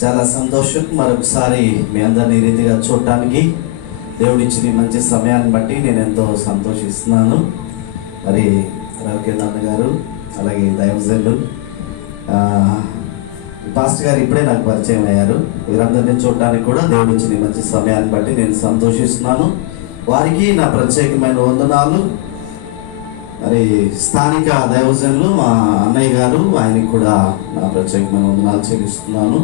చాలా సంతోషం మరొకసారి మీ అందరినీ ఈ రీతిగా చూడటానికి దేవుడిచ్చిన మంచి సమయాన్ని బట్టి నేను ఎంతో సంతోషిస్తున్నాను. మరి రవికిరణ్ గారు అలాగే దైవజనులు పాస్టర్ గారు ఇప్పుడే నాకు పరిచయం అయ్యారు. వీరందరినీ చూడటానికి కూడా దేవుడిచ్చిన మంచి సమయాన్ని బట్టి నేను సంతోషిస్తున్నాను. వారికి నా ప్రత్యేకమైన వందనాలు. మరి స్థానిక దైవజనులు మా అన్నయ్య గారు, ఆయనకి కూడా నా ప్రత్యేకమైన వందనాలు చెల్లిస్తున్నాను.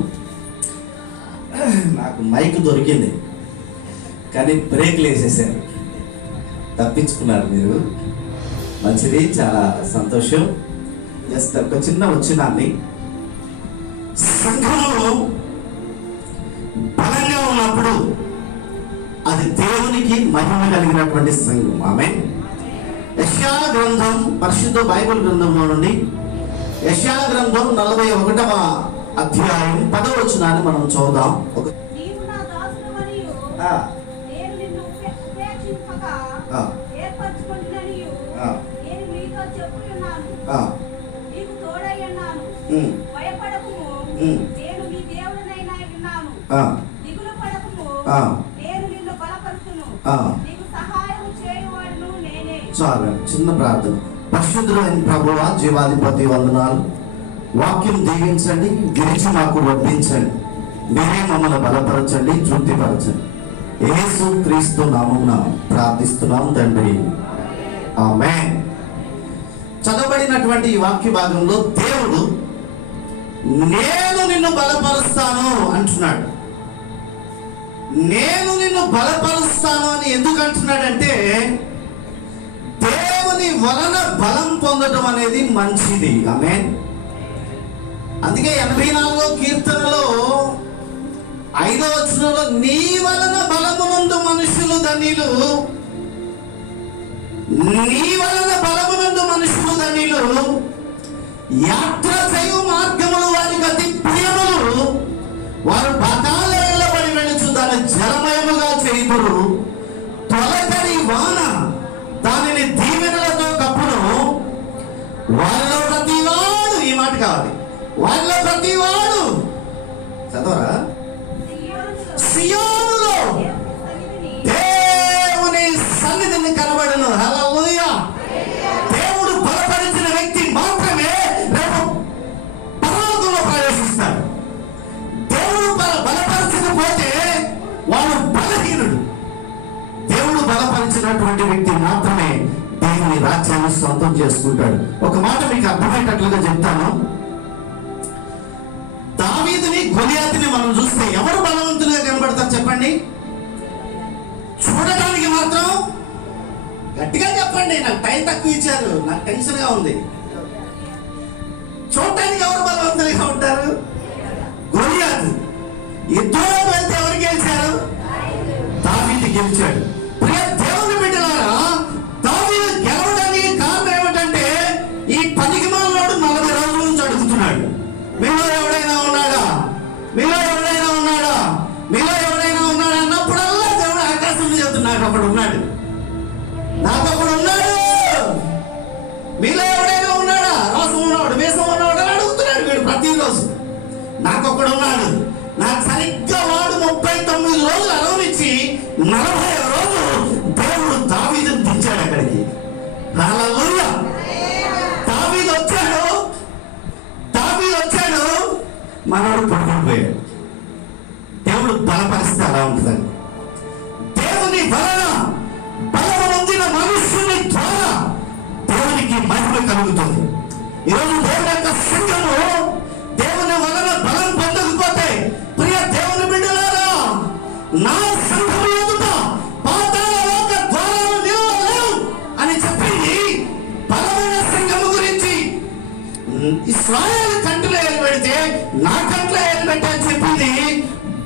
నాకు మైక్ దొరికింది కానీ బ్రేక్లు వేసేసారు, తప్పించుకున్నారు మీరు. మంచిది, చాలా సంతోషం. జస్ట్ ఒక చిన్న వచ్చినాన్ని సంఘంలో బలంగా ఉన్నప్పుడు అది దేవునికి మహిమ కలిగినటువంటి సంఘం. ఆమేన్. యెషయా గ్రంథం, పరిశుద్ధ బైబిల్ గ్రంథంలో నుండి యెషయా గ్రంథం 41వ అధ్యాయం 10వ వచనాన్ని మనం చూద్దాం. చాలు, చిన్న ప్రార్థన. పరిశుద్ధులైన ప్రభువా, జీవాధిపతి వందనాలు. వాక్యం దీవించండి, గిరిచి మాకు వడ్డించండి. మీరే మమ్మల్ని బలపరచండి, తృప్తిపరచండి. యేసు క్రీస్తు నామమున ప్రార్థిస్తున్నాం తండ్రి, ఆమేన్. చదవబడినటువంటి ఈ వాక్య భాగంలో దేవుడు నేను నిన్ను బలపరుస్తాను అంటున్నాడు. నేను నిన్ను బలపరుస్తాను అని ఎందుకు అంటున్నాడంటే, దేవుని వలన బలం పొందడం అనేది మంచిది. ఆమేన్. అందుకే 84వ కీర్తనలో 5వ వచనంలో నీ వలన బలమునందు మనుషులు ధన్యులు, నీ వలన బలమునందు మనుషులు ధన్యులు, యాత్ర చేయు మార్గములు వారికి అతి ప్రియములు, వారు పాతాళంలో పడి వెళ్ళుచు దాన్ని జలమయముగా చేయుదురు, తొలకరి వాన దానిని దీవెనలతో కప్పును, వాళ్ళలో ప్రతివాడు, ఈ మాట కావాలి, వాళ్ళ ప్రతివాడు చదవరా, సియోనులో దేవుని సన్నిధిని కనబడును. హల్లెలూయా. దేవుడు బలపరిచిన వ్యక్తి మాత్రమే రేపు పరలోకంలో ప్రవేశిస్తాడు. దేవుడు బలపరచకపోతే వాడు బలహీనుడు. దేవుడు బలపరిచినటువంటి వ్యక్తి మాత్రమే దేవుని రాజ్యాన్ని సొంతం చేసుకుంటాడు. ఒక మాట మీకు అర్థమయ్యేటట్లుగా చెప్తాను. దావీదుని, గొలియాతుని మనం చూస్తే ఎవరు బలవంతులుగా కనబడతారు చెప్పండి? చూడటానికి మాత్రం గట్టిగా చెప్పండి, నాకు టైం తక్కువ ఇచ్చారు, నాకు టెన్షన్ గా ఉంది. చూడటానికి ఎవరు బలవంతులుగా ఉంటారు? గొలియాతు. యుద్ధంలో వెళ్తే ఎవరు గెలిచారు? దావీదు గెలిచాడు. ప్రియ దేవుని బిడ్డలారా, దావీదు గెలవడానికి కారణం ఏమిటంటే, ఈ పనికిమాలినోడు 40 రోజుల నుంచి అడుగుతున్నాడు, మీలో ఎవడైనా ఉన్నాడా, మీలో ఎవడైనా ఉన్నాడా, మీలో ఎవడైనా ఉన్నాడా అన్నప్పుడల్లా దేవుడు ఆకాశం చెప్తున్నాడు, నాకు ఒకడు ఉన్నాడు, నాకు ఒకడు ఉన్నాడు, మీలో ఎవడైనా ఉన్నాడా, రాసం ఉన్నవాడు, మీసం ఉన్నవాడు అని అడుగుతున్నాడు వీడు ప్రతిరోజు. నాకు ఒకడు ఉన్నాడు. నాకు సరిగ్గా వాడు 39 రోజులు అరవనిచ్చి 40వ రోజు దేవుడు దావీదుని దించాడు అక్కడికి. హల్లెలూయా. దావీదు వచ్చాడు, మనోడు పడుకోపోయాడు. దేవుడు బలపరిస్తే అలా ఉంటుందండి. దేవుని వలన బలము పొందిన మనుషుని ద్వారా దేవునికి మహిమ కలుగుతుంది. ఈరోజు దేవుని యొక్క సంఘము దేవుని వలన బలం పొందకపోతే, ప్రియ దేవుని బిడ్డలారా, నా సంఘము ఎదుట పాతాళలోక ద్వారాలు నిలవలేవు అని చెప్పింది బలమైన సంఘము గురించి. ఇశ్రాయేలు కంటిలో ఏలు పెడితే నా కంట్లో ఏలు పెట్టని చెప్పింది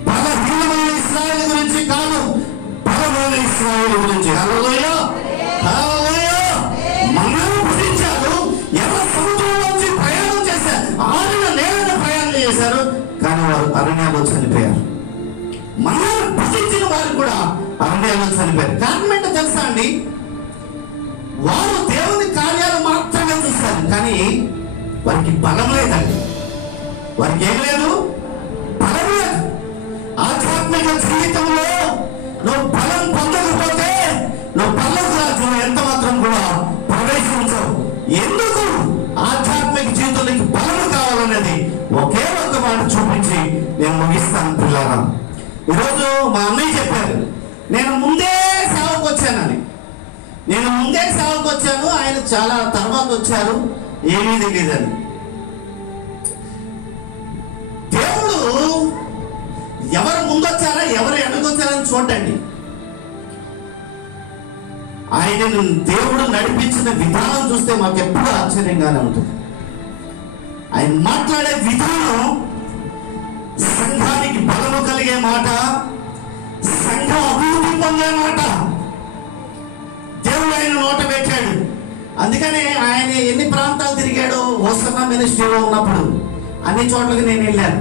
బలహీనమైన ఇశ్రాయేలు గురించి కాదు, బలమైన ఇశ్రాయేలు గురించి. హల్లెలూయా, హల్లెలూయా. మనల్ని భుజించారు, ఎవరు సముద్రంలోంచి ప్రయాణం చేశారు, ఆరిన నేలను ప్రయాణం చేశారు, కానీ వారు అరణ్యాల్లో చనిపోయారు. మనల్ని భుజించిన వారు కూడా అరణ్యాల్లో చనిపోయారు. కారణం ఏంటో తెలుసా అండి? వారు దేవుని కార్యాలు మాత్రమే చూశారు, కానీ వారికి బలం లేదండి. వారికి ఏం లేదు, బలం లేదు. ఆధ్యాత్మిక జీవితంలో నువ్వు బలం పొందకపోతే నువ్వు పరలోక రాజ్యంలో ఎంత మాత్రం కూడా ప్రవేశించవు. ఎందుకు? ఆధ్యాత్మిక జీవితానికి బలం కావాలనేది ఒకే ఒక మాట చూపించి నేను ముగిస్తాను పిల్లరా. ఈరోజు మా అన్నయ్య చెప్పారు, నేను ముందే సేవకు వచ్చానని. నేను ముందే సేవకు వచ్చాను, ఆయన చాలా తర్వాత వచ్చారు, ఏమీ తెలియదని. దేవుడు ఎవరు ముందొచ్చారా ఎవరు వెనకొచ్చారని చూడండి. ఆయనను దేవుడు నడిపించిన విధానం చూస్తే మాకు ఎప్పుడూ ఆశ్చర్యంగానే ఉంటుంది. ఆయన మాట్లాడే విధానం సంఘానికి బలము కలిగే మాట, సంఘం అభివృద్ధి పొందే మాట దేవుడు ఆయన నోట పెట్టాడు. అందుకనే ఆయన ఎన్ని ప్రాంతాలు తిరిగాడో హోసన్నా మినిస్ట్రీలో ఉన్నప్పుడు అన్ని చోట్లకి నేను వెళ్ళాను.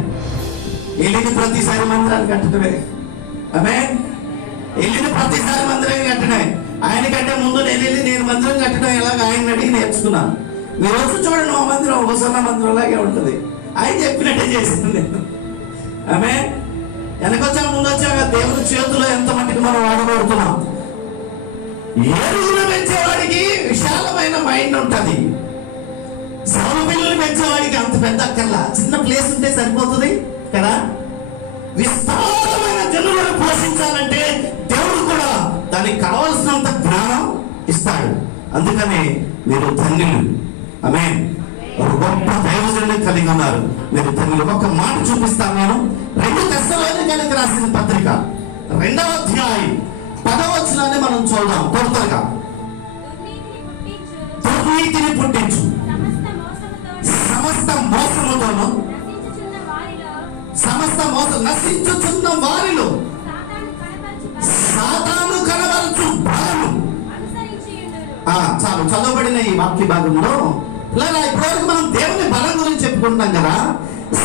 వెళ్ళింది ప్రతిసారి మందిరాలు కట్టడమే. వెళ్ళిన ప్రతిసారి మందిరం కట్టడమే. ఆయనకంటే ముందు నేను మందిరం కట్టడం ఎలాగ ఆయన అడిగి నేర్చుకున్నాను. మీరు రోజు చూడండి, మా మందిరం హోసన్నా మందిరం లాగే ఉంటుంది. ఆయన చెప్పినట్టే చేసింది నేను. వెనకొచ్చాక ముందు వచ్చాక దేవుడి చేతిలో ఎంత మట్టికి మనం వాడబడుతున్నాం. ఏడుగురు పెంచేవాడికి విశాలమైన మైండ్ ఉంటుంది. సౌలు పిల్లలు పెంచేవాడికి అంత పెద్ద అక్కర్లా, చిన్న ప్లేస్ ఉంటే సరిపోతుంది కదా. విస్తారమైన జనులను పోషించాలంటే దేవుడు కూడా దానికి కావలసినంత జ్ఞానం ఇస్తాడు. అందుకనే మీరు ధన్యులు. ఆమేన్. ఒక గొప్ప దైవజనుని కలిగి ఉన్నారు, మీరు ధన్యులు. ఒక మాట చూపిస్తాను నేను. 2 తెస్సలోనికైలకు రాసిన పత్రిక 2వ అధ్యాయం 10వ వచనాన్ని మనం చూద్దాం త్వరగా. దుర్నీతిని పుట్టించు, సమస్త మోసముతోను, సమస్త మోసం నశించుచున్న వారిలో సాతాను కనబరచు బలము. చాలు చదవబడిన ఈ వాక్య భాగంలో లేదా ఇప్పటివరకు మనం దేవుని బలం గురించి చెప్పుకుంటాం కదా.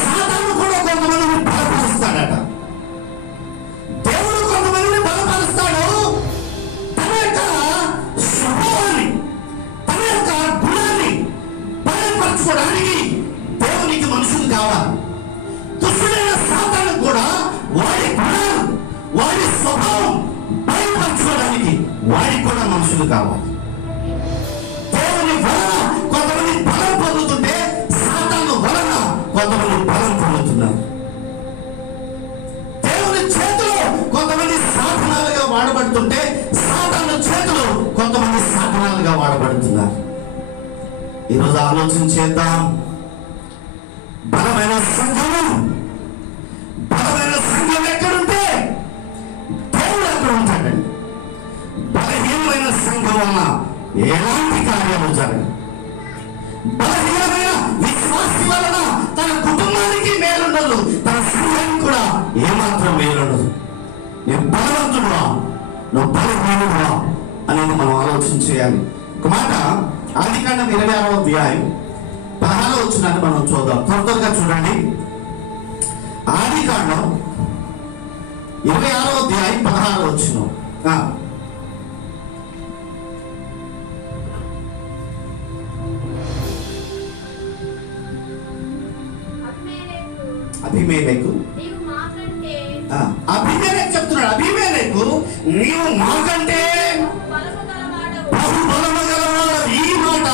సాతాను కూడా కొంతమందిని బలపరుస్తాడట. దేవుడు కొంతమందిని బలపరుస్తాడు. తన యొక్క స్వభావాన్ని, తన యొక్క గుణాన్ని బలపరచుకోవడానికి దేవునికి మనుషులు కావాలి. దుష్టుడైన సాతాను కూడా వాడి గుణాలు, వాడి స్వభావం బయలుపరచుకోవడానికి వాడికి కూడా మనుషులు కావాలి. దేవుని వలన కొంతమంది బలం పొందుతుంటే సాతాను వలన కొంతమంది బలం పొందుతున్నారు. దేవుని చేతిలో కొంతమంది సాధనాలుగా వాడబడుతుంటే సాతాను చేతిలో కొంతమంది సాధనాలుగా వాడబడుతున్నారు. ఈరోజు ఆలోచన చేద్దాం. బలమైన సంఘం ఎక్కడుంటే దేవుడు అక్కడ ఉంటాడండి. బలహీనమైన సంఘం వలన ఎలాంటి కార్యాలు జరగదు. బలహీనమైన విశ్వాసి వలన తన కుటుంబానికి మేలుండదు, తన సంఘానికి కూడా ఏమాత్రం మేలుండదు. నేను బలవంతుడువా, నువ్వు బలహీనుడువా అనేది మనం ఆలోచన చేయాలి. ఒక మాట ఆదికాండం 26వ అధ్యాయం 16వ వచనాన్ని మనం చూద్దాం త్వరగా చూడండి. ఆదికాండం 26వ అధ్యాయం 16వ వచనం. అభిమేలెకు చెప్తున్నాడు, అభిమేలెకు నీవు మాకంటే బహుబలము గలవాడు. ఈ మాట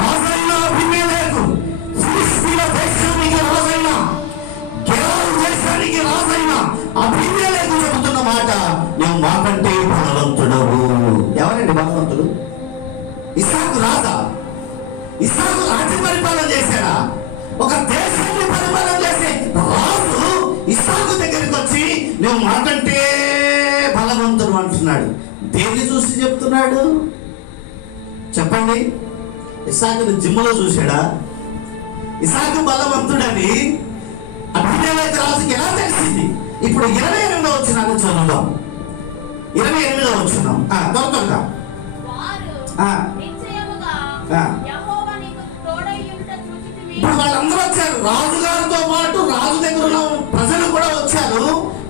రాజైన అభిమేలెకు, ఫిలిష్తీయుల దేశానికి రాజైన, గెరారు దేశానికి రాజైన అభిమేలెకు చెబుతున్న మాట, నువ్వు మాకంటే బలవంతుడవు. ఎవరండి బలవంతుడు? ఇస్సాకు రాజా? ఇస్సాకు రాజ్య పరిపాలన చేశాడా? ఒక దేశాన్ని పరిపాలన చేసే రాజు ఇస్సాకు దగ్గరికి వచ్చి నువ్వు మాకంటే బలవంతుడు అంటున్నాడు. దేన్ని చూసి చెప్తున్నాడు చెప్పండి? ఇస్సాకుని జిమ్ములో చూశాడా? ఇస్సాకు బలవంతుడని అభిమేలెకు రాజుకి ఎలా తెలిసింది? ఇప్పుడు 28వ వచనాన్ని చదువుదాం. 28వ వచనం త్వరగా. ఇప్పుడు వాళ్ళందరూ వచ్చారు, రాజుగారితో పాటు రాజు దగ్గర ఉన్న ప్రజలు కూడా వచ్చారు.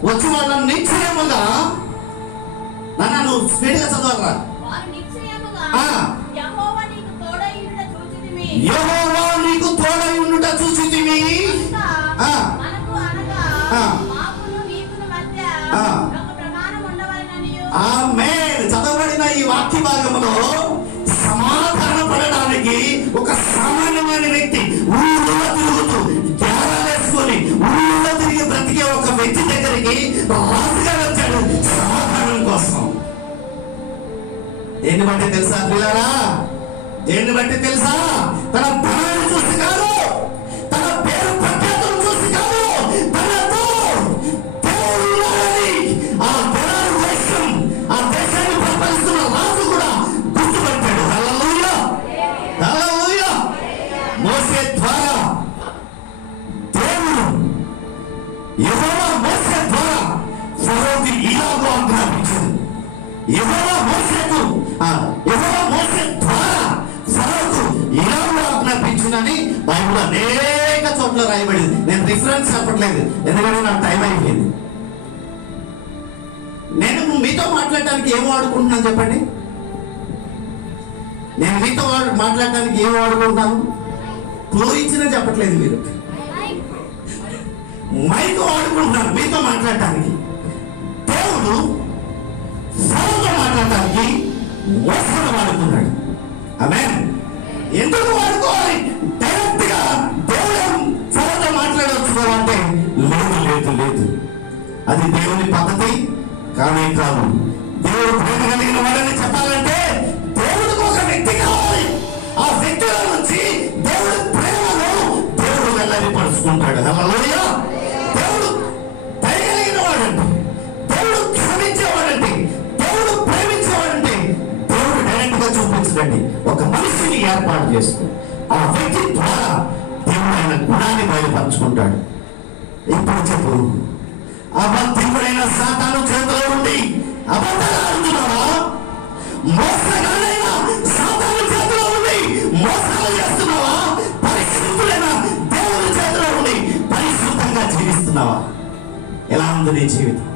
వచ్చి వాళ్ళని నిశ్చయముగా, నన్ను స్పీడ్గా చదవరా, యెహోవా నీకు తోడై ఉండుట చూచితిమి. ఈ వాక్య భాగంలో సమాధాన పడడానికి ఒక సామాన్యమైన వ్యక్తి ఊళ్ళో తిరుగుతూ వేసుకొని ఊళ్ళో తిరిగి బ్రతికే ఒక వ్యక్తి దగ్గరికి రాజుగారు వచ్చాడు సమాధానం కోసం. దేన్ని బట్టి తెలుసా పిల్లరా? దేన్ని బట్టి తెలుసా? తన ధనాన్ని చూసి కాదు, తన పేరు ప్రఖ్యాతులు చూసి కాదు, తనతో దేవుడు ఆ ధనాన్ని దేశం ఆ దేశాన్ని పరిపాలిస్తున్న రాజు కూడా గుర్తుపట్టాడు. హల్లెలూయా, హల్లెలూయా. మోసే ద్వారా దేవుడు యెహోవా మోసే ద్వారా ఫరోకి ఇలాగో ఆజ్ఞాపించాడు. యెహోవా మోసే ద్వారా ఫరోకు ఇలాగో ఆజ్ఞాపించునని బైబిల్ అనేక చోట్ల రాయబడింది. నేను రిఫరెన్స్ చెప్పట్లేదు, ఎందుకంటే నాకు టైం అయిపోయింది. నేను మీతో మాట్లాడటానికి ఏం వాడుకుంటున్నాను చెప్పండి? నేను మీతో మాట్లాడటానికి ఏం వాడుకుంటాను? క్లూ ఇచ్చినా చెప్పట్లేదు మీరు. మైక్ వాడుకుంటున్నాను మీతో మాట్లాడటానికి. దేవుడు ఫరోతో మాట్లాడటానికి మోసను వాడుకున్నాడు. ఆమేన్. ఎందుకు వాడుకోవాలి? డైరెక్ట్ గా దేవుడు ఫరోతో మాట్లాడవచ్చు అంటే లేదు లేదు లేదు, అది దేవుని పద్ధతి కానే కాదు. దేవుడు ప్రేమ కలిగిన వాడని చెప్పాలంటే దేవుడికి ఒక వ్యక్తి కావాలి. ఆ వ్యక్తిలో నుంచి దేవుడి ప్రేమను దేవుడు వెల్లడిపరుచుకుంటాడు. హల్లెలూయా. దేవుడు దయగలిగిన వాడంటే, దేవుడు క్షమించేవాడంటే, దేవుడు ప్రేమించేవాడంటే దేవుడు డైరెక్ట్ గా చూపించడండి. ఒక మనిషిని ఏర్పాటు చేస్తూ ఆ వ్యక్తి ద్వారా దేవుడు ఆయన గుణాన్ని బయలుపరుచుకుంటాడు. ఇప్పుడు చెప్పు, అబద్ధికుడైన సాతాను చేతిలో ఉండి అబద్ధాలు ఆడుతున్నావా? మోసగాడైన సాతాను చేతిలో ఉండి మోసాలు చేస్తున్నావా? పరిశుద్ధుడైన దేవుని చేతిలో ఉండి పరిశుద్ధంగా జీవిస్తున్నావా? ఎలా ఉంది నీ జీవితం?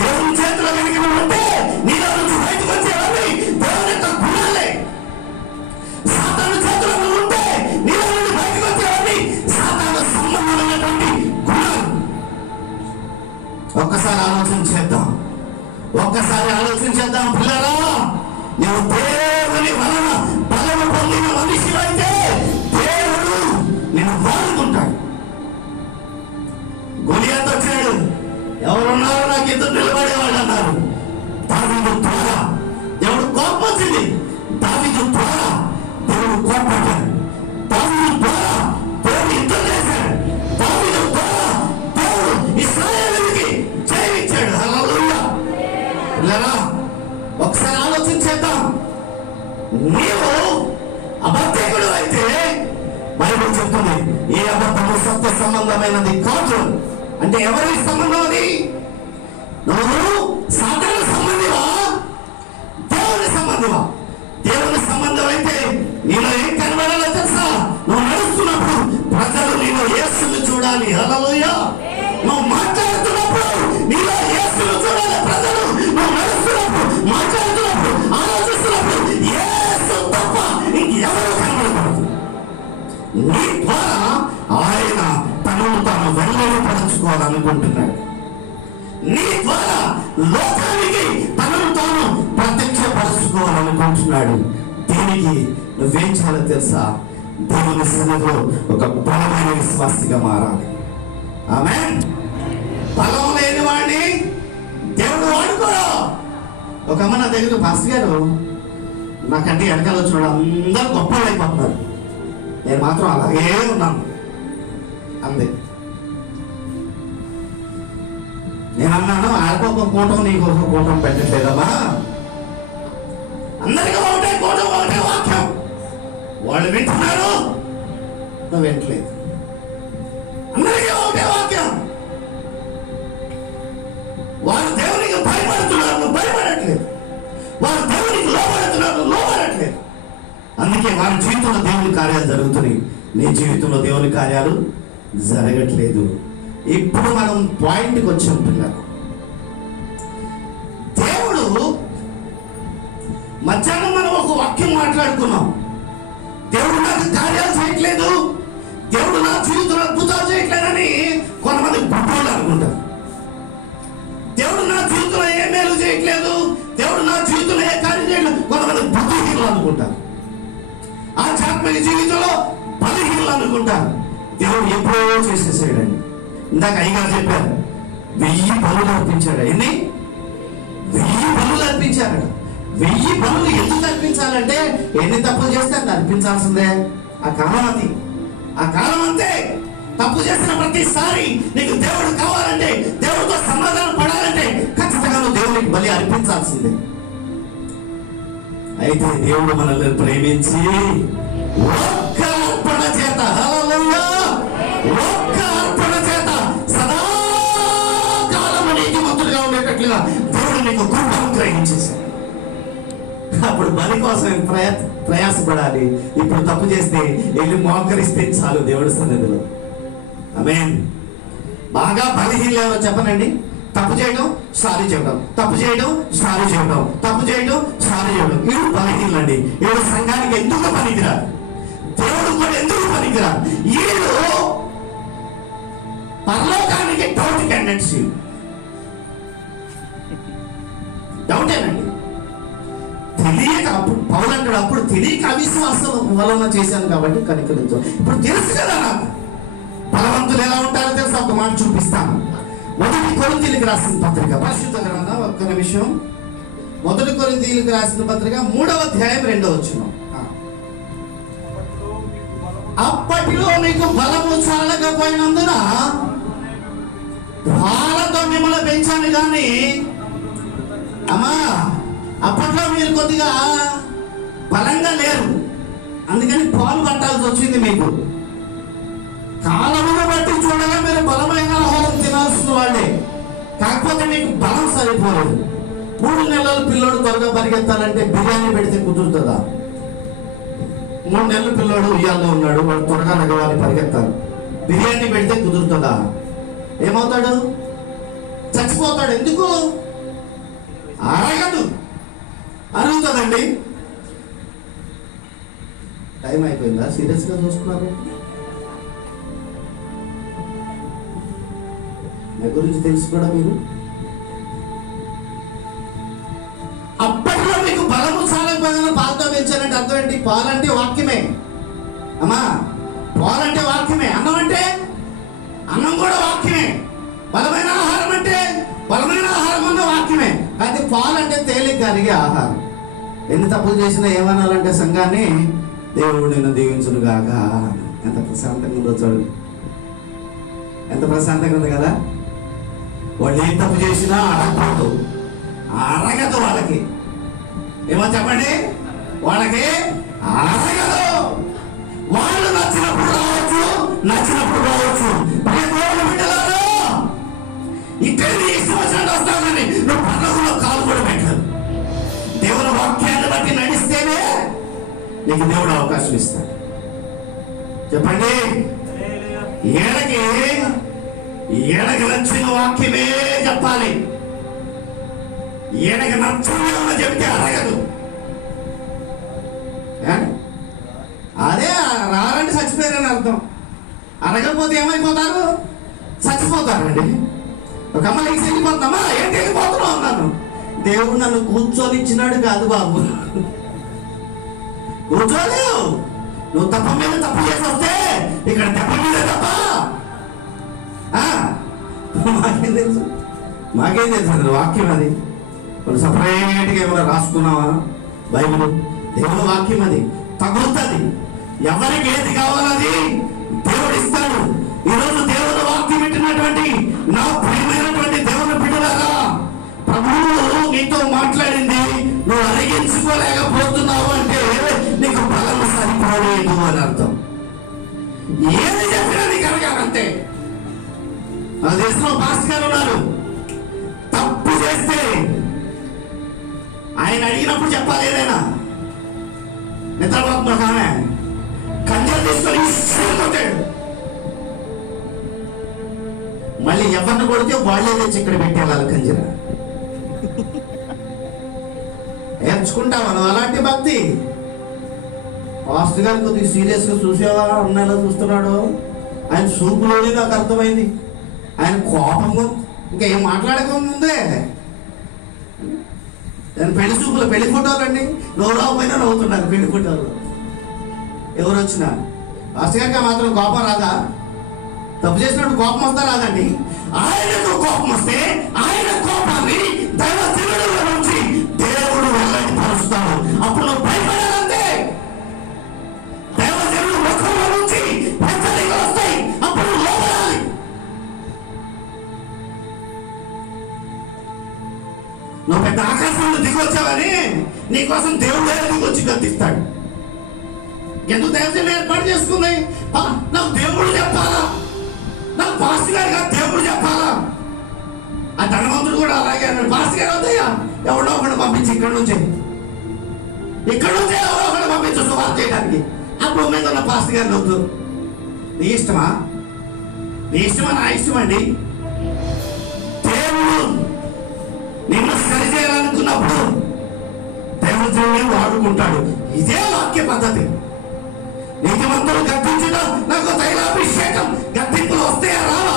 దేవుని చేతిలో కనుక ఉంటే నీలో నుంచి బయటకు వచ్చేవాడి దేవుని యొక్క గుణాలే. సాతాను చేతిలో ఉంటే నీలో నుండి బయటకు వచ్చేవాడి సాతాను సంబంధమైనటువంటి గుణాలు. ఒక్కసారి ఆలోచించేద్దాం పిల్లరా. నువ్వు దేవుని వలన బలము పొందిన మనిషివైతే దేవుడు నిన్ను వాడుకుంటాడు. గొలియాతు వచ్చాడు, ఎవరున్నారో నాకు ఎదురు నిలబడేవాడు అన్నారు. దావీదు ద్వారా దేవుడు కోపం వచ్చింది. దావీదు ద్వారా దేవుడు కోపడ్డాడు. దావీదు ద్వారా దేవుడు యుద్ధం చేశాడు. దావీదు ద్వారా దేవుడు ఇశ్రాయేలుకి జయమిచ్చాడు. హల్లెలూయా. పిల్లరా, ఒకసారి ఆలోచించేద్దాం. నీవు అబద్ధికుడు అయితే బైబిల్ చెప్తుంది ఏ అబద్ధము సత్య సంబంధమైనది కాదు. అంటే ఎవరి సంబంధం అది? నువ్వు సాతాను సంబంధివా, దేవుని సంబంధివా? దేవుని సంబంధం అయితే నీలో ఏం కనబడాలో తెలుసా? నువ్వు నడుస్తున్నప్పుడు ప్రజలు నీలో యేసుని చూడాలి. హల్లెలూయా. నువ్వు మాట్లాడుతున్నప్పుడు నీలో యేసుని చూడాలి ప్రజలు. నువ్వు నడుస్తున్నప్పుడు, మాట్లాడుతున్నప్పుడు, ఆలోచిస్తున్నప్పుడు యేసు తప్ప ఇంకెవరు కనబడకూడదు. నీ ద్వారా ఆయన తనను తాను వెల్లడిపరచుకోవాలనుకుంటున్నాడు. నీ ద్వారా లోకానికి తనను తాను ప్రత్యక్షపరచుకోవాలనుకుంటున్నాడు. దీనికి నువ్వేం చేయాలో తెలుసా? దేవుని సన్నిధిలో ఒక బలమైన విశ్వాసిగా మారాలి. ఆమేన్. బలం లేని వాడిని దేవుడు వాడుకోడు. ఒక అమ్మ నా దగ్గర, పాస్టర్ గారు నాకంటే వెనకాల వచ్చిన అందరూ గొప్ప అయిపోతున్నారు, నేను మాత్రం అలాగే ఉన్నాను అంది. నేను అన్నాను, ఆడికి ఒక కూటం నీకు ఒక కూటం పెట్టట్లేదమ్మా. అందరికీ ఒకటే కూటం, ఒకటే వాక్యం. వాళ్ళు వింటున్నారు, నువ్వు వింటలేదు. అందరికీ ఒకటే వాక్యం. వారు దేవునికి భయపడుతున్నారు, నువ్వు భయపడట్లేదు. వారు దేవునికి లోబడుతున్నారు, నువ్వు లోబడట్లేదు. అందుకే వారి జీవితంలో దేవుని కార్యాలు జరుగుతున్నాయి, నీ జీవితంలో దేవుని కార్యాలు జరగట్లేదు. ఇప్పుడు మనం పాయింట్కి వచ్చాం పిల్లలు. దేవుడు మధ్యాహ్నం మనం ఒక వాక్యం మాట్లాడుకున్నాం. దేవుడు నాకు కార్యాలు చేయట్లేదు, దేవుడు నా జీవితంలో అద్భుతాలు చేయట్లేదని కొంతమంది గొప్పలు అనుకుంటారు. దేవుడు నా జీవితంలో ఏ మేలు చేయట్లేదు, దేవుడు నా జీవితంలో ఏ అనుకుంటారు, ఆధ్యాత్మిక జీవితంలో బలహీనలు అనుకుంటారు. దేవుడు ఎప్పుడో చేసేసాడండి. ఇందాక అయ్యగారు చెప్పారు 1000 బలులు అర్పించాడు. ఎన్ని 1000 బలులు అర్పించాడు. 1000 బలులు ఎందుకు అర్పించాలంటే ఎన్ని తప్పులు చేస్తే అది అర్పించాల్సిందే. ఆ కాలం అది, ఆ కాలం అంతే. తప్పు చేసిన ప్రతిసారి నీకు దేవుడు కావాలంటే, దేవుడితో సమాధానం పడాలంటే ఖచ్చితంగా నువ్వు దేవుడికి బలి అర్పించాల్సిందే. అయితే దేవుడు మనల్ని ప్రేమించి ఒక్క అర్పణ చేత, హల్లెలూయా, ఒక్క అర్పణ చేత సదాకాలం నీతిమంతుడిగా ఉండేటట్లుగా దేవుడు నీకు కృపను అనుగ్రహించేశాడు. అప్పుడు బలి కోసం ప్రయాసపడాలి. ఇప్పుడు తప్పు చేస్తే వెళ్ళి మోకరిస్తే చాలు దేవుడి సన్నిధిలో. ఆమేన్. బాగా బలహీనలు ఎవరో చెప్పనండి. తప్పు చేయడం, సారీ చెప్పడం, తప్పు చేయడం, సారీ చెప్పడం, తప్పు చేయడం, సారీ చెప్పడం. వీడు బలహీనులండి. వీడు సంఘానికి ఎందుకు పనికిరారు, దేవుడు కూడా ఎందుకు పనికిరారు. వీడు పరలోకానికి డౌట్ క్యాండిడేట్స్. డౌటేనండి. తెలియక అప్పుడు పౌలు అంటాడు, అప్పుడు తెలియక అవిశ్వాసం వలన చేశాను కాబట్టి కనికరించు. ఇప్పుడు తెలుసు కదా నాకు బలవంతులు ఎలా ఉంటారో తెలుసు. ఒక మాట చూపిస్తాను. 1 కొరింథీయులకు రాసిన పత్రిక, పరిశుద్ధ గ్రంథం, ఒక్క నిమిషం. 1 కొరింథీయులకు రాసిన పత్రిక 3వ అధ్యాయం 2వ వచనం. అప్పటిలో మీకు బలము చాలకపోయినందున పాలతో మిమ్మల్ని పెంచాను కానీ, అమ్మా అప్పట్లో మీరు కొద్దిగా బలంగా లేరు, అందుకని పాలు పట్టాల్సి వచ్చింది మీకు. కాలమును బట్టి చూడగా మీరు బలమైన ఆహారం తినాల్సిన వాళ్ళే, కాకపోతే మీకు బలం సరిపోలేదు. 3 నెలల పిల్లోడు త్వరగా పరిగెత్తాలంటే బిర్యానీ పెడితే కుదురుతుందా? 3 నెలల పిల్లోడు ఉయ్యాల్లో ఉన్నాడు, వాడు త్వరగా నగవాలి, పరిగెత్తాలి. బిర్యానీ పెడితే కుదురుతుందా? ఏమవుతాడు? చచ్చిపోతాడు. ఎందుకు? అరగదు. అరుగుతుందండి. టైం అయిపోయిందా? సీరియస్గా చూస్తున్నారు? నా గురించి తెలుసు కూడా మీరు. అప్పట్లో మీకు బలము చాలకపోయినా పాలతో పెంచాలంటే అర్థం ఏంటి? పాలంటే వాక్యమే అమ్మా, పాలంటే వాక్యమే. అన్నం అంటే అన్నం కూడా వాక్యమే. బలమైన ఆహారం అంటే బలమైన ఆహారం అన్న వాక్యమే. అయితే పాలు అంటే తేలిక కరిగే ఆహారం. ఎన్ని తప్పులు చేసినా ఏమనాలంటే సంఘాన్ని, దేవుడు నిన్ను దీవించును గాక. ఎంత ప్రశాంతంగా ఉందో చూడు, ఎంత ప్రశాంతంగా ఉంది కదా. వాళ్ళు ఏం తప్పు చేసినా అడగకూడదు, అరగదు వాళ్ళకి. ఏమో చెప్పండి, వాళ్ళకి అరగదు. వాళ్ళు నచ్చినప్పుడు రావచ్చు, నచ్చినప్పుడు రావచ్చు. ఇక్కడ ఇష్టం వచ్చినట్టు వస్తావు కానీ నువ్వు పర్లోకంలో కాలు కూడా పెట్టదు. దేవుని వాక్యాన్ని బట్టి నడిస్తేనే నీకు దేవుడు అవకాశం ఇస్తాడు. చెప్పండి, ఏడకి నచ్చిన వాక్యమే చెప్పాలి. ఏడకి నచ్చని చెప్తే అరగదు. అదే రారంటే చచ్చిపోయారని అర్థం. అరగకపోతే ఏమైపోతారు? చచ్చిపోతారండి. ఒక అమ్మ లేచి వెళ్ళిపోతుందమ్మా, ఏంటి వెళ్ళిపోతున్నావు అన్నాను. దేవుడు నన్ను కూర్చొని ఇచ్చినాడు కాదు బాబు, కూర్చోలేవు. నువ్వు తప్ప మీద తప్పు చేసి వస్తే ఇక్కడ తప్ప మీద తప్ప. మాకేం తెలుసు, మాకేం తెలుసు అది వాక్యం. అది వాళ్ళు సపరేట్గా ఏమైనా రాసుకున్నావా? బైబిల్ దేవుడు వాక్యం, అది తగులుతుంది. ఎవరికి ఏది కావాలది దేవుడు ఇస్తాడు. ఈరోజు దేవుడు వాక్యం పెట్టినటువంటి నా ప్రియమైనటువంటి దేవుని బిడ్డలారా, ప్రభువు నీతో మాట్లాడింది, నువ్వు అరిగించుకోలేకపోతున్నావు అంటే నీకు బలం సరిపోలేదు అని అర్థం. ఏది చెప్పినా నీకు అడగాలంతే. నా దేశంలో పాస్టర్ గారు ఉన్నారు, తప్పు చేస్తే ఆయన అడిగినప్పుడు చెప్పాలి. ఏదైనా నిద్రపోతున్నా ఆమె కంజలు తీసుకొని కొట్టాడు. మళ్ళీ ఎవరిని కొడితే వాళ్ళే తెచ్చి ఇక్కడ పెట్టేవాళ్ళు కంజర. నేర్చుకుంటావా నువ్వు అలాంటి భక్తి? పాస్టర్ గారు కొద్దిగా సీరియస్గా చూసేవా? అన్నలా చూస్తున్నాడు. ఆయన చూపులోనే నాకు అర్థమైంది. ఆయన కోపంగా ఇంకేం మాట్లాడక ముందే నేను పెళ్లి చూపులు పెళ్లి ఫోటోలు అండి, నవ్వు రాకపోయినా నవ్వుతున్నారు పెళ్లి ఫోటోలు. ఎవరు వచ్చినా పాస్టర్ గారికి మాత్రం కోపం రాదా? తప్పు చేసినప్పుడు కోపం వస్తా రాదండి. ఆయనకు కోపం వస్తే ఆయన కోపాన్ని దైవజనుల నుంచి దేవుడు వెళ్ళని పరుస్తాడు. అప్పుడు నువ్వు భయపడాలంటే దైవజనుల ముఖంలో నుంచి హెచ్చరికలు వస్తాయి, అప్పుడు లోపడాలి. నువ్వు పెద్ద ఆకాశంలో దిగొచ్చావని నీకోసం దేవుడు దిగొచ్చి గద్దిస్తాడు. ఎందుకు దైవజనులు ఏర్పాటు చేసుకుంది? నాకు దేవుడు చెప్పాలా, నాకు పాస్టర్ గారు కాదు దేవుడు చెప్పాలా? ఆ ధనవంతుడు కూడా అలాగే అన్నాడు, పాస్టర్ గారు వద్దయ్యా, ఎవడో ఒకటి పంపించి ఇక్కడ నుంచే ఎవరో ఒకటి పంపించు సువార్త చేయడానికి. ఆ భూమి మీద ఉన్న పాస్టర్ గారిని వద్దు. నీ ఇష్టమా? నీ ఇష్టమా నా ఇష్టమండి? దేవుడు నిన్ను సరి చేయాలనుకున్నప్పుడు దేవుడిని వాడుకుంటాడు. ఇదే వాక్య పద్ధతి. నీతిమంతులు గద్దించడం, నాకు తైలాభిషేకం, గద్దింపులు వస్తాయా రావా?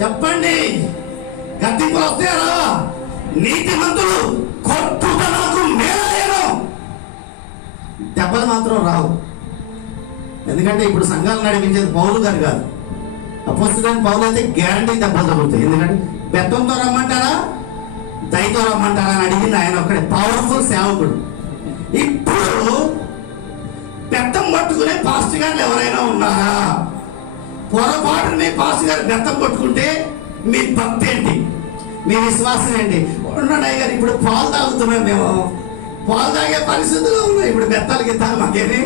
చెప్పండి, గద్దింపులు వస్తాయా రావా? నీతిమంతులు కొట్టుట నాకు మేలయ్యను, దెబ్బలు మాత్రం రావు. ఎందుకంటే ఇప్పుడు సంఘాలు నడిపించేది పౌలు గారు కాదు, అపోస్తలుడైన పౌలు అయితే గ్యారంటీ దెబ్బలు తగులుతాయి. ఎందుకంటే బెత్తంతో రమ్మంటారా దయతో రమ్మంటారా అని అడిగింది ఆయన ఒక్కడే, పవర్ఫుల్ సేవకుడు. ఇప్పుడు బెత్తం పట్టుకునే పాస్టర్ గారు ఎవరైనా ఉన్నారా? పొరపాటున మీ పాస్టర్ గారు బెత్తం పట్టుకుంటే మీ భక్తి ఏంటి, మీ విశ్వాసం ఏంటి? ఉన్నాడు గారు, ఇప్పుడు పాలు తాగుతున్నాం, మేము పాలు తాగే పరిస్థితుల్లో ఉన్నాయి. ఇప్పుడు బెత్తాలకి ఇద్దాం మాకేమి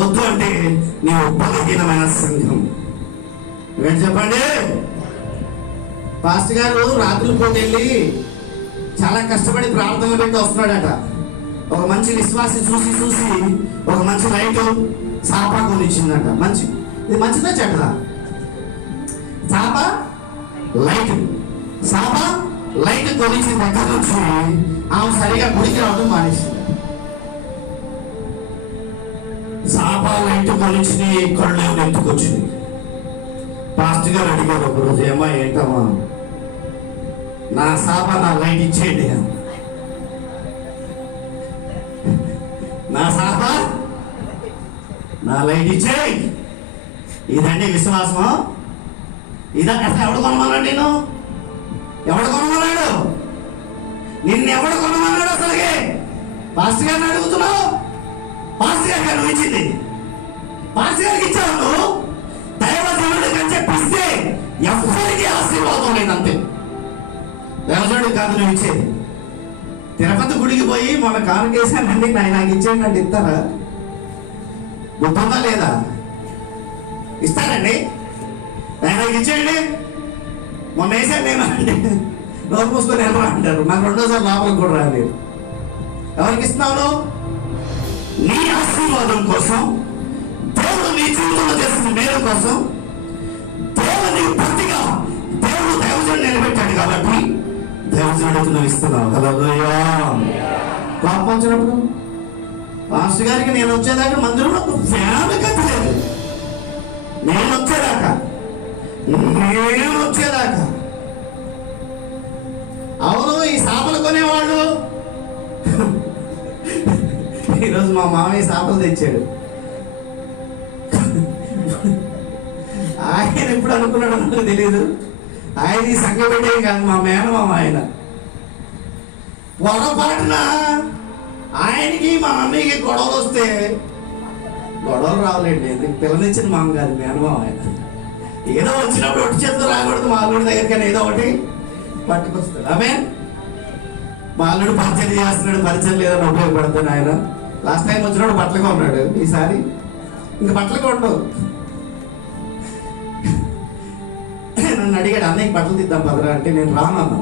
వద్దు అంటే నీవు బలహీనమైన సంఘం. ఏంటి చెప్పండి? పాస్టర్ గారు రాత్రులు పోటీ చాలా కష్టపడి ప్రార్థనలు పెట్టి వస్తున్నాడట. ఒక మంచి విశ్వాసి చూసి ఒక మంచి లైట్ సాపా కొనిచ్చిందట. మంచి, ఇది మంచిదా చెడ్డదా? సాపా లైట్ కొనిచ్చిన దగ్గర నుంచి ఆమె సరిగా గుడికి రావడం మానేసింది. సాపా లైట్ కొనిచ్చి కళ్ళు ఎత్తుకొచ్చింది. పాస్టర్ గారు అడిగారు ఒకరోజు, ఏమా ఏంటమ్మా, నా సాపా నా లైట్ ఇచ్చేయండి, నా సాపా నా లైట్ ఇచ్చేయి. ఇదండి విశ్వాసమా? ఇదా? అసలు ఎవడు కొనమన్నాడు? నేను ఎవడు కొనమన్నాడు? నిన్ను ఎవడు కొనమన్నాడు? అసలుగే పాస్టర్ గారిని అడుగుతున్నావు. పాస్టర్ గారికి నువ్వు ఇచ్చింది, పాస్టర్ గారికి ఇచ్చావు నువ్వు. దైవజనుడికి అని చెప్పిస్తే ఎవరికి ఆశీర్వాదం లేదు, అంతే. దైవజనుడికి కాదు నువ్వు ఇచ్చేది. తిరుపతి గుడికి పోయి మొన్న కానుకేసానండి, నాకు ఇచ్చేయండి అంటే ఇస్తారా? గుర్తుందా లేదా? ఇస్తారండి? నాకు ఇచ్చేయండి, మొన్న వేసాను నేను అంటే నోరు మూసుకొని వెళ్ళరా అంటారు. నాకు రెండోసారి లోపలికి కూడా రాలేదు. ఎవరికి ఇస్తున్నావు? నీ ఆశీర్వాదం కోసం, దేవుడు నీ జీవితంలో చేసిన మేలు కోసం, దేవుని భక్తిగా దేవుడు దైవజనుడు నిలబెట్టాడు కాబట్టి దైవజనుడికి నువ్వు ఇస్తున్నావు. హల్లెలూయా. కోపం వచ్చినప్పుడు పాస్టర్ గారికి నేను వచ్చేదాకా మందిరంలో ఫ్యాన్ కట్టలేదు. నేను వచ్చేదాకా అవును. ఈ చేపలు కొనేవాళ్ళు ఈరోజు మా మామయ్య చేపలు తెచ్చాడు. ఆయన ఎప్పుడు అనుకున్నాడు నాకు తెలియదు. ఆయన ఈ సంఘం పెట్టేది కాదు, మా మేనమామ. ఆయన పొరపాటున ఆయనకి మా మమ్మీకి గొడవలు వస్తే, గొడవలు రావులేండి, పిల్లనిచ్చిన మామ కాదు మేనమామ. ఆయన ఏదో వచ్చినప్పుడు ఒట్టి చేతితో రాకూడదు, మా అల్లుడి దగ్గరికి ఏదో ఒకటి పట్టుకొస్తాడు. ఆమె మా అల్లుడు పరిచయం చేస్తున్నాడు, పరిచయం లేదని ఉపయోగపడుతుంది. ఆయన లాస్ట్ టైం వచ్చినప్పుడు బట్టలుగా ఉన్నాడు, ఈసారి ఇంక బట్టలుగా ఉండవు. నన్ను అడిగాడు, అన్నయ్యకి బట్టలు తీద్దాం పదరా అంటే నేను రాను అన్నా.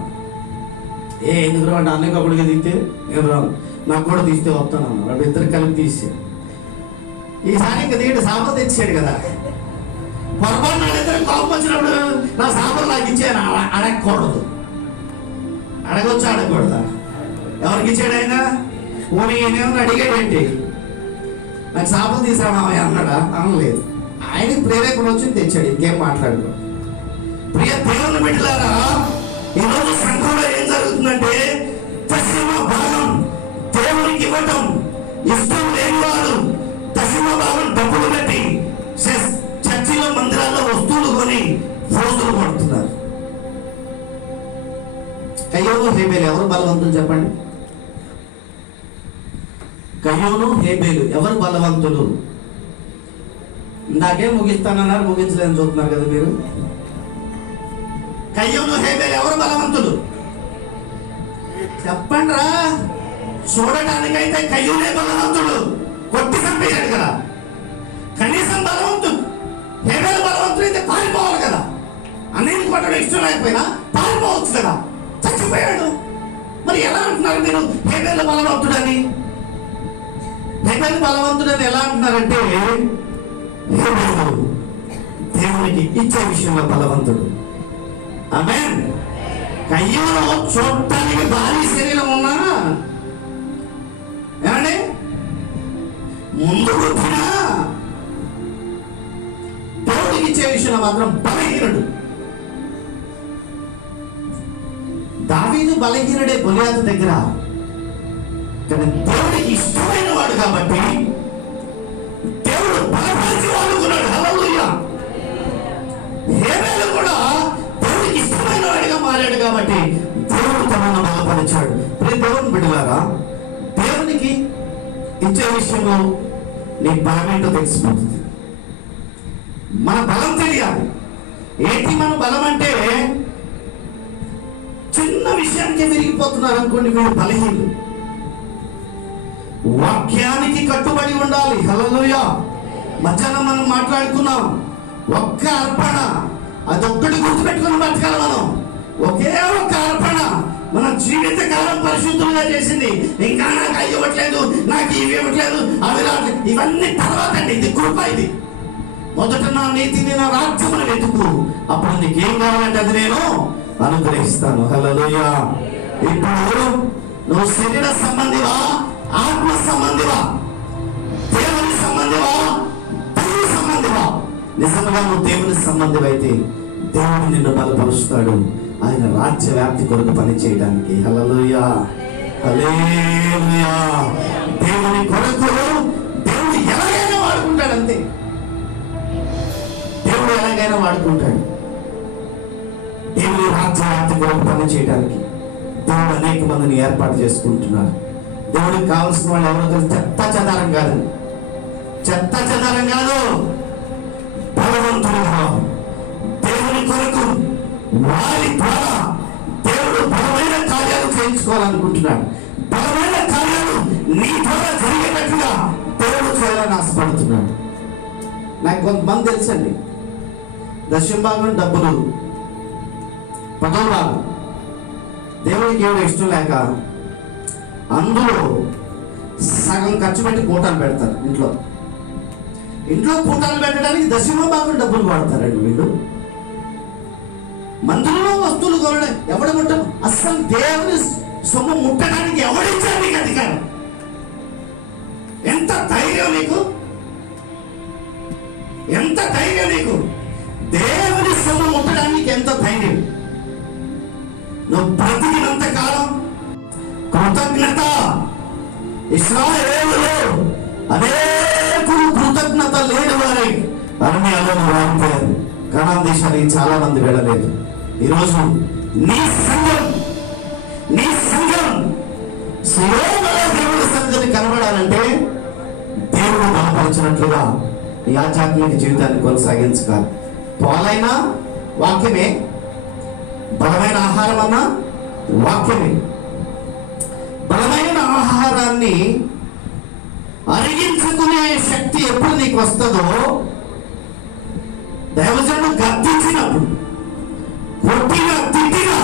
ఎందుకు రా అంటే, అన్నయ్యకి ఒకటిగా తీస్తే నేను రాను, నాకు కూడా తీస్తే వస్తాను అన్నా. వాడు ఇద్దరు కలిపి తీసాడు. ఈసారి ఇంకా తీయడు, చేపలు తెచ్చాడు కదా. పొరపాటు నా ఇద్దరు కోపం వచ్చినప్పుడు నా చేపలు నాకు ఇచ్చాను. అడగకూడదు. అడగొచ్చా అడగకూడదా? ఎవరికి ఇచ్చాడు ఆయన? పోనీ ఈయనేమో అడిగాడేంటి, నాకు చేపలు తీసామా అన్నాడా? అనలేదు. ఆయనకి ప్రేరేపణ వచ్చి తెచ్చాడు, ఇంకేం మాట్లాడుకో. ప్రియ దేవుని బిడ్డలారా, ఈరోజు సంఘంలో ఏం జరుగుతుందంటే, పశ్చిమ ఇవ్వటం ఇష్టం లేని వారు దశమ భాగం డబ్బులు పెట్టి చర్చిలో మందిరాల్లో వస్తువులు కొని రోజులు పడుతున్నారు. కయ్యోను హేబేలు ఎవరు బలవంతులు చెప్పండి? కయ్యోను హేబేలు ఎవరు బలవంతులు? ఇందాకే ముగిస్తానన్నారు, ముగించలేదని చూస్తున్నారు కదా మీరు. కయ్యోను హేబేలు ఎవరు బలవంతులు చెప్పండి రా. చూడటానికైతే కయ్యూనే బలవంతుడు, కొట్టి చంపేశాడు కదా. కనీసం బలవంతుడు హేబేలు బలవంతుడు అయితే పారిపోవాలి కదా. అన్నింటి కొట్టడం ఇష్టం లేకపోయినా పారిపోవచ్చు కదా, చచ్చిపోయాడు. మరి ఎలా అంటున్నారు మీరు హేబేలు బలవంతుడని? హేబేలు బలవంతుడని ఎలా అంటున్నారంటే హేబేలు దేవునికి ఇచ్చే విషయంలో బలవంతుడు. ఆమేన్. కయ్యూను చూడటానికి భారీ శరీరం ఉన్నా ఏమండి ముందు వచ్చినా దేవుడికి ఇచ్చే విషయంలో మాత్రం బలహీనుడు. దావీదు బలహీనుడే గొలియాతు దగ్గర, కానీ దేవుడికి ఇష్టమైన వాడు కాబట్టి దేవుడు బలపరిచి వాడుకున్నాడు. హల్లెలూయా. హేబేలు కూడా దేవుడికి ఇష్టమైన వాడిగా మారాడు కాబట్టి దేవుడు తనను బలపరిచాడు. ప్రతి దేవుని బిడ్డలారా, దేవునికి ఇచ్చే విషయంలో నీ బలం ఏంటో తెలిసిపోతుంది. మన బలం తెలియాలి. ఏంటి మన బలం అంటే, చిన్న విషయానికి విరిగిపోతున్నారు అనుకోండి, వీడు బలహీనులు. వాక్యానికి కట్టుబడి ఉండాలి. హల్లెలూయా. మధ్యాహ్నం మనం మాట్లాడుకున్నాం, ఒక్క అర్పణ, అదొక్కటి గుర్తుపెట్టుకుని బతకాలి మనం. ఒకే ఒక్క అర్పణ మన జీవిత కాలం పరిశుద్ధంగా చేసింది. ఇంకా నాకు అవి ఇవ్వట్లేదు, నాకు ఇవి ఇవ్వట్లేదు, అవి రావట్లేదు, ఇవన్నీ తర్వాత అండి. ఇది కృప. ఇది మొదట నా నీతిని, నా రాజ్యమును వెతుకు, అప్పుడు నీకేం కావాలంటే అది నేను అనుగ్రహిస్తాను. హల్లెలూయా. ఇప్పుడు నువ్వు శరీర సంబంధివా, ఆత్మ సంబంధివా, దేవుని సంబంధివా, దేవుని సంబంధివా? నిజంగా నువ్వు దేవుని సంబంధివైతే దేవుడు నిన్ను బలపరుస్తాడు ఆయన రాజ్య వ్యాప్తి కొరకు పని చేయడానికి. హల్లెలూయా. హల్లెలూయా. దేవుని కొరకు దేవుడు ఎలాగైనా వాడుకుంటాడు. అంతే, దేవుడు ఎలాగైనా వాడుకుంటాడు. దేవుని రాజ్య వ్యాప్తి కొరకు పని చేయడానికి దేవుడు అనేక మందిని ఏర్పాటు చేసుకుంటున్నారు. దేవుడికి కావాల్సిన వాళ్ళు ఎవరో చెత్త చెదారం కాదు, చెత్త చెదారం కాదు, బలవంతులుగా దేవుని కొరకు వారి ద్వారా దేవుడు బలమైన కార్యాలు చేయించుకోవాలనుకుంటున్నాడు. బలమైన కార్యాలు నీ ద్వారా జరిగేటట్టుగా దేవుడు చేయాలని ఆశపడుతున్నాడు. నాకు కొంతమంది తెలుసండి, దశమ భాగం డబ్బులు పదవ దేవుడికి ఏమో ఇష్టం లేక అందులో సగం ఖర్చు పెట్టి కూటాలు పెడతారు. ఇంట్లో కూటాలు పెట్టడానికి దశమ భాగం డబ్బులు వాడతారండి వీళ్ళు. మందులలో వస్తువులు కొనడం ఎవడు ముట్టం? అసలు దేవుని సొమ్ము ముట్టడానికి ఎవడిచ్చారు నీకు అధికారం? ఎంత ధైర్యం నీకు, ఎంత ధైర్యం నీకు! దేవుని సొమ్ము ముట్టడానికి ఎంత ధైర్యం! నువ్వు బ్రతికినంత కాలం కృతజ్ఞత. ఇశ్రాయేలులో అనేకులు కృతజ్ఞత లేని వారై అరణ్యాల్లో వారిపోయారు. కనాన్ దేశానికి చాలా మంది వెళ్ళలేదు. ఈరోజు నీ సంఘం సియోనులో దేవుడి సన్నిధిని కనబడాలంటే దేవుడు బలపరిచినట్లుగా నీ ఆధ్యాత్మిక జీవితాన్ని కొనసాగించగలరు. పాలైనా వాక్యమే, బలమైన ఆహారం అన్నా వాక్యమే. బలమైన ఆహారాన్ని అరిగించుకునే శక్తి ఎప్పుడు నీకు వస్తుందో, దైవజనుడు గద్దించినప్పుడు, కొట్టిగా తిట్టిగా,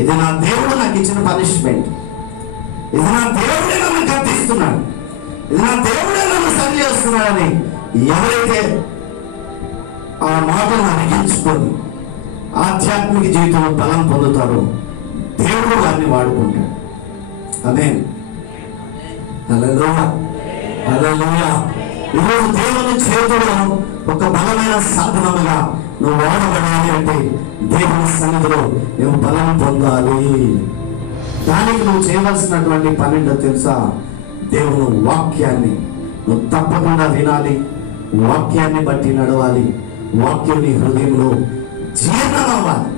ఇది నా దేవుడు నాకు ఇచ్చిన పనిష్మెంట్, ఇది నా దేవుడే నన్ను గద్దిస్తున్నాడు, ఇది నా దేవుడే నన్ను సరి చేస్తున్నాడని ఎవరైతే ఆ మాటను అరిగించుకొని ఆధ్యాత్మిక జీవితంలో బలం పొందుతాడో దేవుడు వారిని వాడుకుంటాడు. ఆమేన్. హల్లెలూయా. హల్లెలూయా. ఈరోజు దేవుని చేతుల్లో ఒక బలమైన సాధనముగా నువ్వు వాడబడాలి అంటే దేవుని సన్నిధిలో నువ్వు బలం పొందాలి. దానికి నువ్వు చేయవలసినటువంటి పని ఏంటో తెలుసా? దేవుని వాక్యాన్ని నువ్వు తప్పకుండా వినాలి, వాక్యాన్ని బట్టి నడవాలి, వాక్యం నీ హృదయంలో జీర్ణం అవ్వాలి.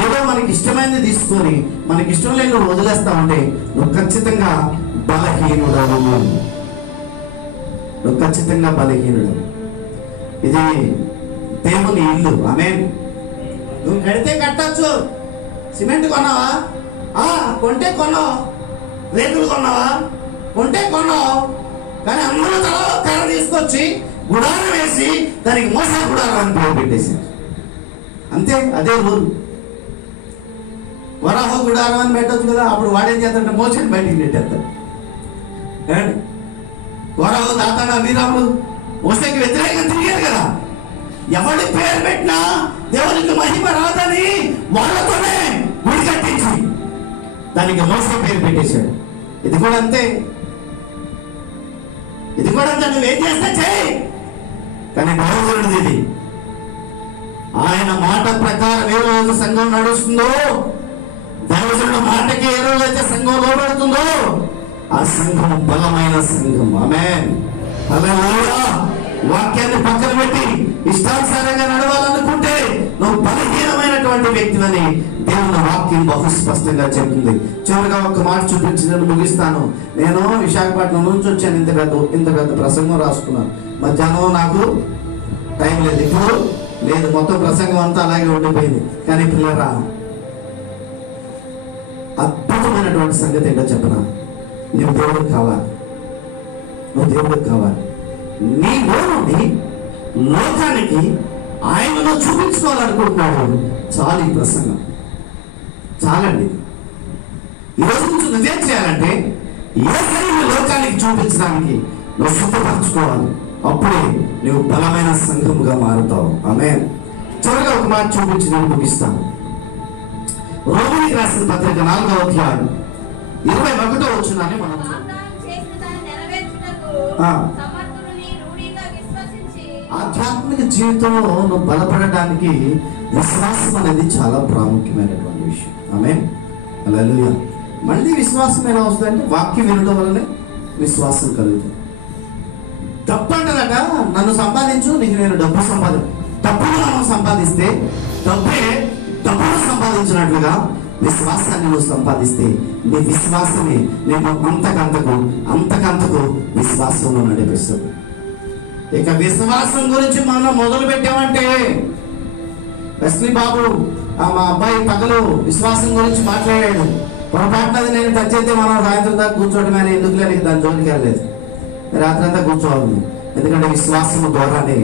ఏదో మనకి ఇష్టమైనది తీసుకొని మనకి ఇష్టం లేని నువ్వు వదిలేస్తావంటే నువ్వు ఖచ్చితంగా బలహీనుడవు. నువ్వు ఖచ్చితంగా బలహీనుడు. ఇది దేవుని ఇల్లు. ఆమేన్. నువ్వు కడితే కట్టచ్చు. సిమెంట్ కొన్నావా? కొంటే కొన్నావు. రేకులు కొన్నావా? కొంటే కొన్నావు. కానీ అందరూ తల కర్ర తీసుకొచ్చి గుడారం వేసి దానికి మోసా గుడారం అని పేరు పెట్టేశారు. అంతే, అదే ఊరు. వరాహ గుడారం అని పెట్టచ్చు కదా. అప్పుడు వాడేం చేస్తాడంటే మోసని బయటికి నెట్టేస్తాడు. వరాహ దాతాడు అభిరాముడు మోసకి వ్యతిరేకంగా తిరిగారు కదా. ఎవరి పేరు పెట్టినా దేవునికి మహిమ రాదని వాళ్ళతోనే గుడి కట్టించి దానికి మోస పేరు పెట్టేశాడు. ఇది కూడా అంతే, ఇది కూడా అంతే. నువ్వేం చేస్తా చేయి, కానీ భగవంతుడిది ఇది. ఆయన మాట ప్రకారం ఏ రోజు సంఘం నడుస్తుందో, దైవజనుల మాటకి ఏ రోజైతే సంఘం లోబడుతుందో ఆ సంఘం బలమైన సంఘం. ఆమేన్. హల్లెలూయా. వాక్యాన్ని పక్కన పెట్టి ఇష్టానుసారంగా నడవాలనుకుంటే నువ్వు బలహీనమైనటువంటి వ్యక్తివని దేవుని వాక్యం బహు స్పష్టంగా చెప్తుంది. చివరిగా ఒక మాట చూపించి నేను ముగిస్తాను. నేను విశాఖపట్నం నుంచి వచ్చాను. ఇంత పెద్ద ప్రసంగం రాసుకున్నాను. మధ్యాహ్నం నాకు టైం లేదు, ఇప్పుడు లేదు. మొత్తం ప్రసంగం అంతా అలాగే ఉండిపోయింది. కానీ పిల్లరా, అద్భుతమైనటువంటి సంగతి ఏంటో చెప్పనా? నువ్వు దేవుడికి కావాలి, నువ్వు దేవుడికి కావాలి. నీలో నుండి లోకానికి ఆయనను చూపించుకోవాలనుకుంటున్నాడు. చాలు ఈ ప్రసంగం, చాలండి. ఈరోజు నుంచి నువ్వేం చేయాలంటే యేసుని లోకానికి చూపించడానికి నువ్వు సిద్ధపరచుకోవాలి. అప్పుడే నువ్వు బలమైన సంఘముగా మారుతావు. ఆమేన్. చివరిగా ఒక మాట చూపించి నేను ముగిస్తాను. రోమీయులకు రాసిన పత్రిక 4వ అధ్యాయం 21వ వచనాన్ని మనం ఆధ్యాత్మిక జీవితంలో నువ్వు బలపడడానికి విశ్వాసం అనేది చాలా ప్రాముఖ్యమైనటువంటి విషయం. ఆమేన్. హల్లెలూయా. మళ్ళీ విశ్వాసం ఎలా వస్తుందంటే వాక్యం వినడం వల్లనే విశ్వాసం కలుగుతుంది. డబ్బు అంటదట, నన్ను సంపాదించు, నీకు నేను డబ్బు డబ్బులు మనం సంపాదిస్తే డబ్బులు సంపాదించినట్లుగా విశ్వాసాన్ని నువ్వు సంపాదిస్తే నీ విశ్వాసమే నేను అంతకంతకు విశ్వాసంలో నడిపిస్తుంది. ఇక విశ్వాసం గురించి మనం మొదలు పెట్టామంటే, వెస్లీ బాబు మా అబ్బాయి పగలు విశ్వాసం గురించి మాట్లాడాడు. పొరపాటునది నేను టచ్ అయితే మనం సాయంత్రం దాకా కూర్చోవడం అని ఎందుకు లేదు, దాని జోలికి వెళ్ళలేదు. రాత్రి అంతా కూర్చోవాలి. ఎందుకంటే విశ్వాసము ద్వారానే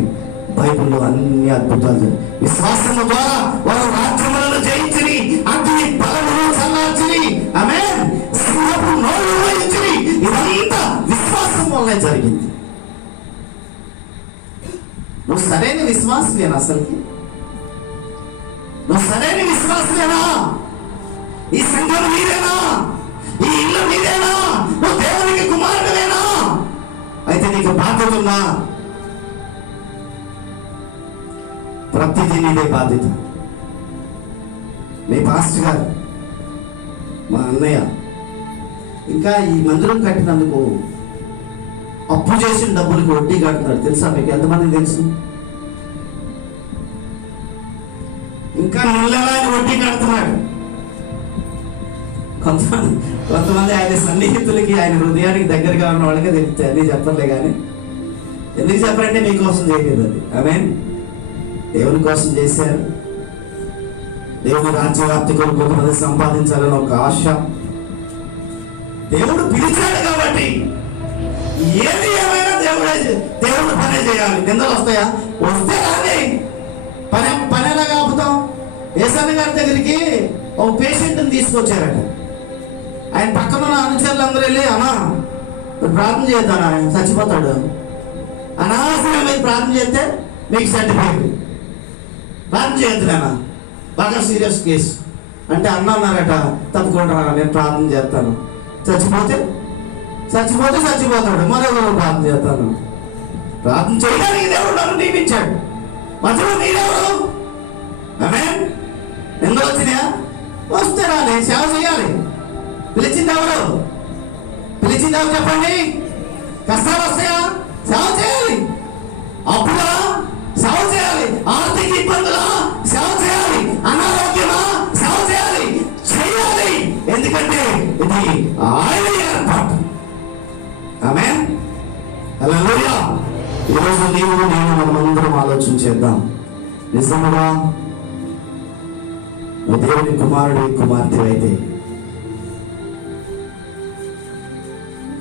బైబిల్లో అన్ని అద్భుతాలు. విశ్వాసము ద్వారా వారు రాజ్యములను జయించిరి, అగ్ని బలమును సల్లార్చిరి, ఆమేన్, సింహపు నోరు వహించిరి. ఇదంతా విశ్వాసం వల్లే జరిగింది. నువ్వు సరైన విశ్వాసమేనా? అసలుకి నువ్వు సరైన విశ్వాసమేనా? ఈ సంఘం మీరేనా? ఈ ఇల్లు మీరేనా? నువ్వు దేవునికి కుమారుడువేనా? అయితే నీకు బాధ్యత ఉందా? ప్రతిదీ నీదే బాధ్యత. మీ పాస్టర్ గారు, మా అన్నయ్య ఇంకా ఈ మందిరం కట్టినందుకు అప్పు చేసిన డబ్బులకి వడ్డీ కడుతున్నాడు. తెలుసా మీకు? ఎంతమందికి తెలుసు? ఇంకా నెలలా ఆయన వడ్డీ కడుతున్నాడు. కొంతమంది ఆయన సన్నిహితులకి, ఆయన హృదయానికి దగ్గరగా ఉన్న వాళ్ళకే తెలుస్తాయి. అన్నీ చెప్పలే. కానీ ఎందుకు చెప్పారంటే మీకోసం చేయలేదు అది. ఆమేన్. దేవుని కోసం చేశారు. దేవుని రాజ్యవ్యాప్తి కొరకు ప్రజలు సంపాదించాలని ఒక ఆశ. దేవుడు పిలిచాడు కాబట్టి ఏది ఏమైనా దేవుడు పనే చేయాలి. నిందలు వస్తాయా? వస్తే కానీ పని ఎలా కాపుతాం? ఏసన్న గారి దగ్గరికి ఒక పేషెంట్ని తీసుకొచ్చారట. ఆయన పక్కన ఉన్న అనుచరులు అందరూ వెళ్ళి, అన్నా ప్రార్థన చేద్దాం, ఆయన చచ్చిపోతాడు, అనవసరంగా మీరు ప్రార్థన చేస్తే మీకు సర్టిఫికేట్, ప్రార్థన చేయొద్దులేనా, బాగా సీరియస్ కేసు అంటే అన్న అన్నారట, తప్పకుండా నేను ప్రార్థన చేస్తాను, చచ్చిపోతే చచ్చిపోతాడు, మరొకరు ప్రార్థన చేస్తాను. ప్రార్థన చేయడానికి దేవుడు నన్ను నియమించాడు. మధ్యలో మీరెవరు? ఆమేన్. ఎందుకు వచ్చినాయా? వస్తే రాలే, సేవ చేయాలి. పిలిచింది ఎవరు? పిలిచింది ఎవరు చెప్పండి? కష్టాలు వస్తాయా? సేవ చేయాలి. అప్పుడా? సేవ చేయాలి. ఆర్థిక ఇబ్బందులా? సేవ చేయాలి. అనారోగ్యమా? సేవ చేయాలి. చేయాలి. ఎందుకంటే ఇది ఆయన ఏర్పాటు. ఆమేన్. హల్లెలూయా. ఈరోజు నీవు నేను మనమందరం ఆలోచన చేద్దాం. నిజముగా దేవుని కుమారుడు కుమార్తె అయితే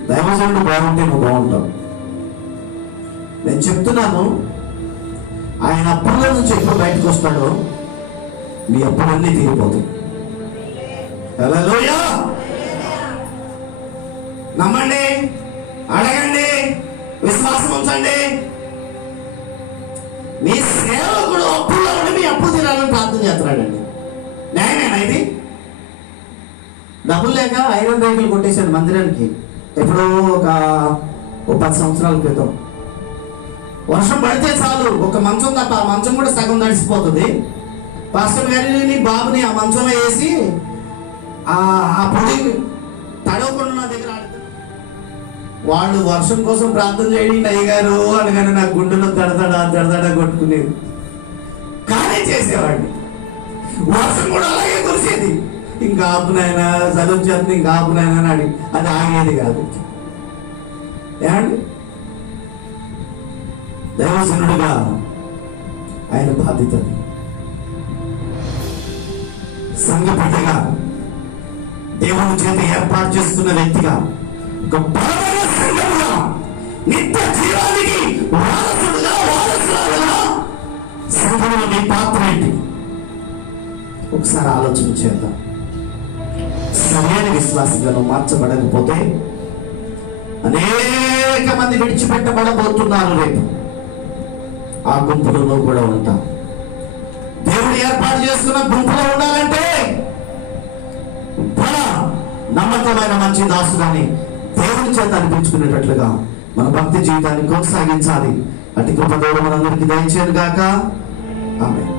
దైవజనుడు బాగుంటే నువ్వు బాగుంటావు. నేను చెప్తున్నాను, ఆయన అప్పుల నుంచి ఎప్పుడు బయటకు వస్తాడో మీ అప్పులన్నీ తీరిపోతాయి. హల్లెలూయా. నమ్మండి, అడగండి, విశ్వాసం ఉంచండి. మీ సేవకుడు అప్పుల్లో ఉండి మీ అప్పు తీరాలని ప్రార్థన చేస్తున్నాడండి. న్యాయమేనా ఇది? డబ్బులు లేక ఐరన్ రేకులు కొట్టేశాడు మందిరానికి ఎప్పుడో ఒక 10 సంవత్సరాల క్రితం. వర్షం పడితే చాలు, ఒక మంచం తప్ప ఆ మంచం కూడా సగం తడిసిపోతుంది. పాస్టర్ గారిని బాబుని ఆ మంచం వేసి ఆ పొడి తడవకుండా నా దగ్గర వాడు వర్షం కోసం ప్రార్థన చేయండి అయ్యగారు అనగానే నా గుండెలో దడదడా కొట్టుకునేది. కానీ చేసేవాడిని. వర్షం కూడా అలాగే కురిసేది. ఇంకా ఆపునైనా చదువు చేస్తుంది, ఇంకా ఆపునైనా అని అది ఆగేది కాదు. ఏమండి? దైవజనుడుగా ఆయన బాధ్యత, సంఘ బిడ్డగా దేవుని చేత ఏర్పాటు చేసుకున్న వ్యక్తిగా, ఒక బలమైన సంఘంగా, నిత్య జీవానికి వారసుడుగా వారసురాలుగా సంఘంలో నీ పాత్ర ఏంటి? ఒకసారి ఆలోచన చేద్దాం. సరైన విశ్వాసంగా నువ్వు మార్చబడకపోతే అనేక మంది విడిచిపెట్టబడబోతున్నారు. రేపు ఆ గుంపులో నువ్వు కూడా ఉంటావు. దేవుడు ఏర్పాటు చేసుకున్న గుంపులో ఉండాలంటే బల నమ్మకమైన మంచి దాసుగాని దేవుని చేత అనిపించుకునేటట్లుగా మన భక్తి జీవితాన్ని కొనసాగించాలి. అటు కృప దేవుడు మనందరికీ దయచేయను గాక. ఆమేన్.